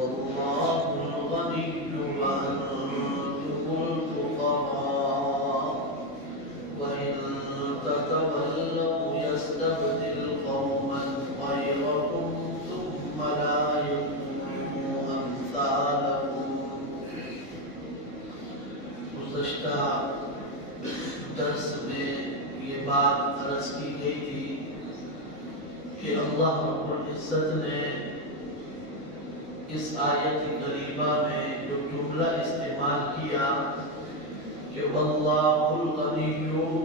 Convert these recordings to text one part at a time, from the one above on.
والله الغني وأنتم الفقراء وإن تتولوا يستبدل قوما غيركم ثم لا يكونوا أمثالكم. گزشتہ درس میں یہ بات عرض کی گئی تھی کہ اللہ رب العزت نے اس آیت کریمہ میں جو جملہ استعمال کیا کہ واللہ الغنی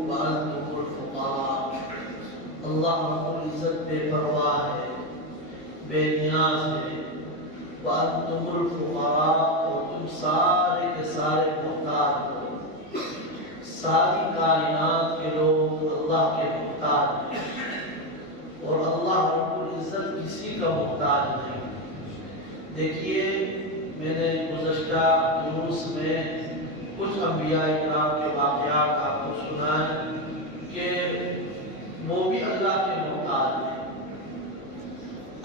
وانتم الفقراء، اللہ رب العزت بے پرواہ ہے، بے نیاز ہے، وانتم الفقراء، اور تم سارے کے سارے محتاج ہو، ساری کائنات کے لوگ اللہ کے محتاج ہیں اور اللہ رب العزت کسی کا محتاج نہیں۔ دیکھیے، میں نے گزشتہ دروس میں کچھ انبیاء کرام کے واقعات آپ کو سنائے کہ وہ بھی اللہ کے محتاج ہیں۔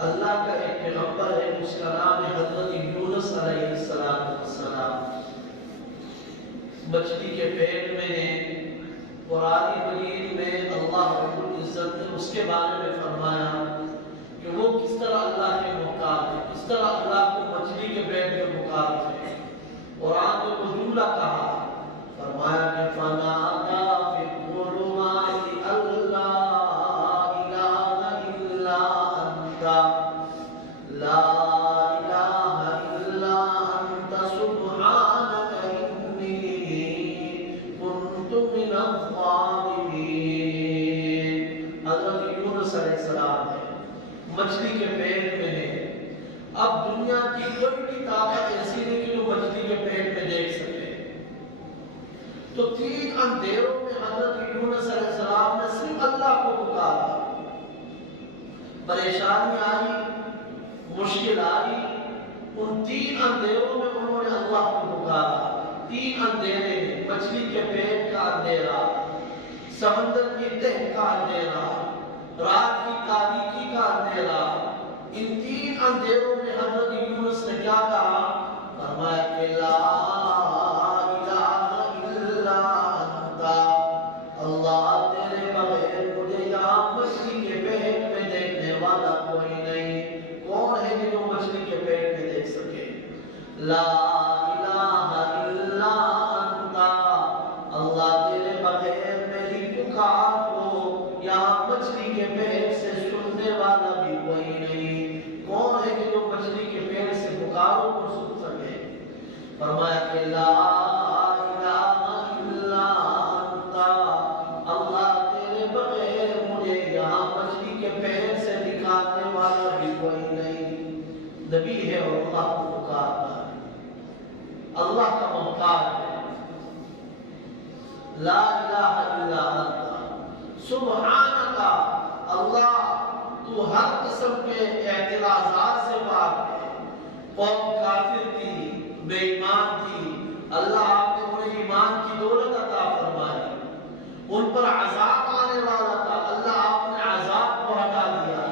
اللہ کا ایک پیغمبر ہے، اس کا نام ہے حضرت یونس علیہ السلام، مچھلی کے پیٹ میں ہے۔ قرآن مجید میں اللہ رب العزت نے اس کے بارے میں فرمایا کہ وہ کس طرح اللہ کے محتاج ہے، کس طرح اللہ کو مچھلی کے پیٹ میں پکار ہے۔ قرآن نے وہ جملہ کہا، فرمایا کہ فَنَادَى فِي الظُّلُمَاتِ أَن لَّا إِلَٰهَ إِلَّا أَنتَ لَا إِلَٰهَ إِلَّا أَنتَ سُبْحَانَكَ إِنِّي كُنتُ مِنَ الظَّالِمِينَ۔ حضرت یونس علیہ السلام ہے، مچھلی کے پیٹ میں ہے۔ اب دنیا کی کوئی بھی طاقت ایسی نہیں کہ وہ مچھلی کے پیٹ میں دیکھ سکے۔ تو 3 اندھیروں میں حضرت یونس علیہ السلام نے صرف اللہ کو پکارا۔ پریشانی آئی، مشکل آئی، ان 3 اندھیروں میں انہوں نے اللہ کو پکارا۔ 3 اندھیرے، مچھلی کے پیٹ کا اندھیرا، سمندر کی تہ کا اندھیرا، رات کی تاریکی کا اندھیرا۔ ان 3 اندھیروں میں حضرت یونس نے کیا کہا؟ فرمایا کہ لا الہ الا انت، اللہ تیرے بغیر مجھے یہاں مچھلی کے پیٹ میں دیکھنے والا کوئی نہیں۔ کون ہے کہ جو مچھلی کے پیٹ میں دیکھ سکے؟ لا الہ الا انت، اللہ تیرے بغیر میری پکار کو یہاں مچھلی کے پیٹ سے سننے والا بھی کوئی نہیں۔ کون ہے کہ جو مچھلی کے پیٹ سے پکاروں کو سن سکے؟ فرمایا کہ لا الہ الا انت، اللہ تیرے بغیر مجھے یہاں مچھلی کے پیٹ سے نکالنے والا بھی کوئی نہیں۔ نبی ہے اور اللہ کو پکارتا ہے، اللہ کا محتاج ہے۔ لا الہ الا انت سبحانک، اللہ تو ہر قسم کے اعتراضات سے پاک ہے۔ قوم کافر تھی، بے ایمان تھی، اللہ آپ نے انہیں ایمان کی دولت عطا فرمائی۔ ان پر عذاب آنے والا تھا، اللہ آپ نے عذاب کو ہٹا دیا۔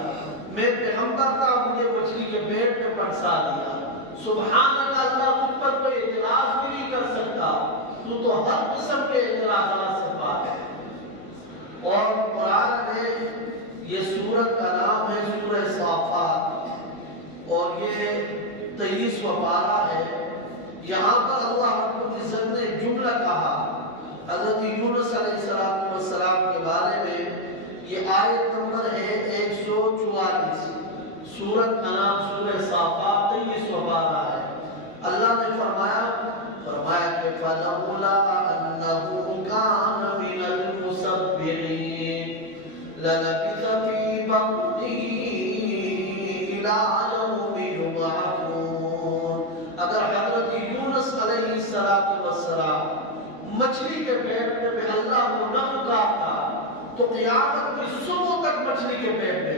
میں پیغمبر تھا، مجھے مچھلی کے پیٹ میں پھنسا دیا۔ سبحانک، اللہ تجھ پر کوئی اعتراض بھی نہیں کر سکتا، تو ہر قسم کے اعتراضات سے پاک ہے۔ اور قرآن میں یہ سورت کا نام ہے سورہ صافات، اور یہ 23واں پارہ ہے۔ یہاں پر اللہ رب العزت نے جملہ کہا حضرت یونس علیہ السلام کے بارے میں۔ یہ آیت نمبر ہے 144، سورت کا نام سورہ صافات 23واں پارہ ہے۔ اللہ نے فرمایا کہ فَلَوْلَا أَنَّهُ كَانَ مِنَ الْمُسَبِّحِينَ لَلَبِثَ فِي بَطْنِهِ إِلَى يَوْمِ يُبْعَثُونَ۔ اگر حضرت یونس علیہ السلام مچھلی کے پیٹ میں اللہ کو نہ پکارتا تو قیامت کی صبح تک مچھلی کے پیٹ میں